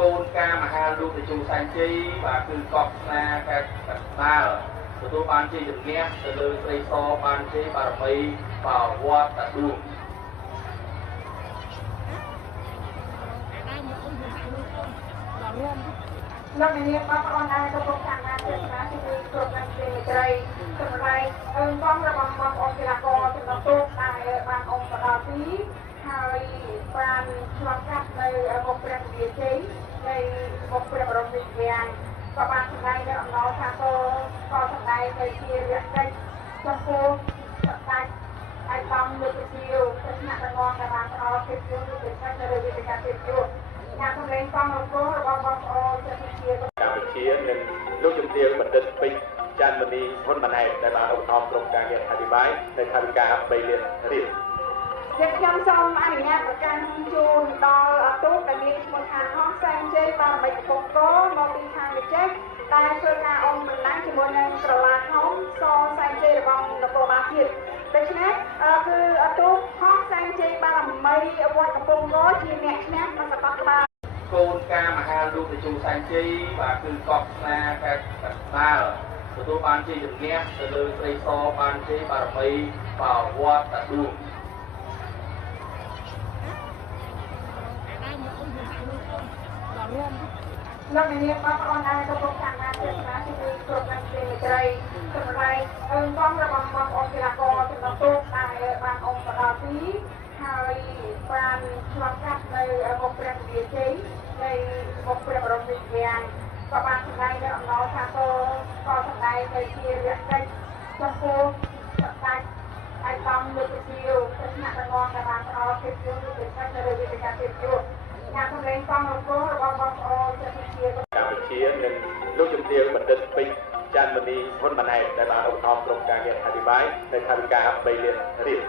កូនការមហាលោកតេជោសែនជ័យបាទគឺកប់ស្នាការតាល់ទទួលបានជ័យជំនះទៅលើស្រីសបានជ័យបារមីបាវត្តតាឌួងលោកនាងបងប្អូនដែលកំពុងតាមដានទស្សនាពីគ្រប់នឹងជាមេត្រីសម្រាប់បងរបស់បងប្អូនកីឡាករចំណុចទូកដែលបានអមទៅដល់ទីហើយបានឆ្លងកាត់នៅមុខព្រះវិជ័យនៃមុខព្រះបរមរាជវាំងក៏បានសម្ដែងនៅអំណរថាក៏សម្ដែងទៅជារយៈកិច្ចចំពោះសម្ដេចឯកឧត្តមលោកជាទៅថ្នាក់ដឹកនាំដែលបានផ្ដល់ភាពយន្តទៅខាងលើវេទិកាភាពយន្តអ្នកសម្លេងផងរបស់បងប្អូនជាកម្ពុជានិងលោកជំទាវបណ្ឌិតពេជ្រច័ន្ទមនីហ៊ុនម៉ាណែតដែលបានឧបត្ថម្ភក្រុមការងារអធិប្បាយនៅថវិកា3លានរៀលខ្ញុំសូមអនុញ្ញាតប្រកាសជូនដល់ទូកដែលមានឈ្មោះថាហងសែនជ័យបានបីកំពង់កមកពីខាងវិជ័យដែលធ្វើការអមបណ្ដាញជាមួយនឹងក្រឡាហងសសែនជ័យរបស់នគរបាលជាតិដូច្នេះគឺទូកហងសែនជ័យបានបីវត្តកំពង់កជាអ្នកឈ្នះក្នុងសកលក្បាលកូនការមហាលោកតេជោសែនជ័យបាទគឺកប់ស្នាការតាល់ទទួលបានជ័យជំនះទៅលើស្រីសបានជ័យបារមីបាវត្តតាឌួងលោកនាងបងប្អូនដែលកំពុងតាមដានទស្សនាពីគ្រប់នឹងជាមេត្រីសម្រាប់បងរបស់បងប្អូនកីឡាករចំណុចទូកដែលបានអមទៅដល់ទីហើយបានឆ្លងកាត់នៅមុខព្រះវិជ័យនៃមុខព្រះបរមរាជវាំងក៏បានសម្ដែងនៅអំណរថាក៏សម្ដែងទៅជារយៈកិច្ចចំពោះសម្ដេចឯកឧត្តមលោកជាទៅថ្នាក់ដឹកនាំដែលបានផ្ដល់ភាពយន្តទៅខាងលើវេទិកាភាពយន្តអ្នកសម្លេងផងរបស់បងប្អូនជាកម្ពុជានិងលោកជំទាវបណ្ឌិតពេជ្រច័ន្ទមនីហ៊ុនម៉ាណែតដែលបានឧបត្ថម្ភក្រុមការងារអធិប្បាយនៅថវិកា3លានរៀល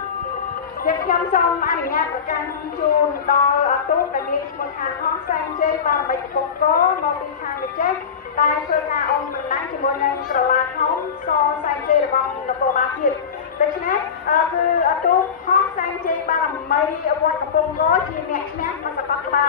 ខ្ញុំសូមអនុញ្ញាតប្រកាសជូនដល់ទូកដែលមានឈ្មោះថាហងសែនជ័យបានបីកំពង់កមកពីខាងវិជ័យដែលធ្វើការអមបណ្ដាញជាមួយនឹងក្រឡាហងសសែនជ័យរបស់នគរបាលជាតិដូច្នេះគឺទូកហងសែនជ័យបានបីវត្តកំពង់កជាអ្នកឈ្នះក្នុងសកលក្បាល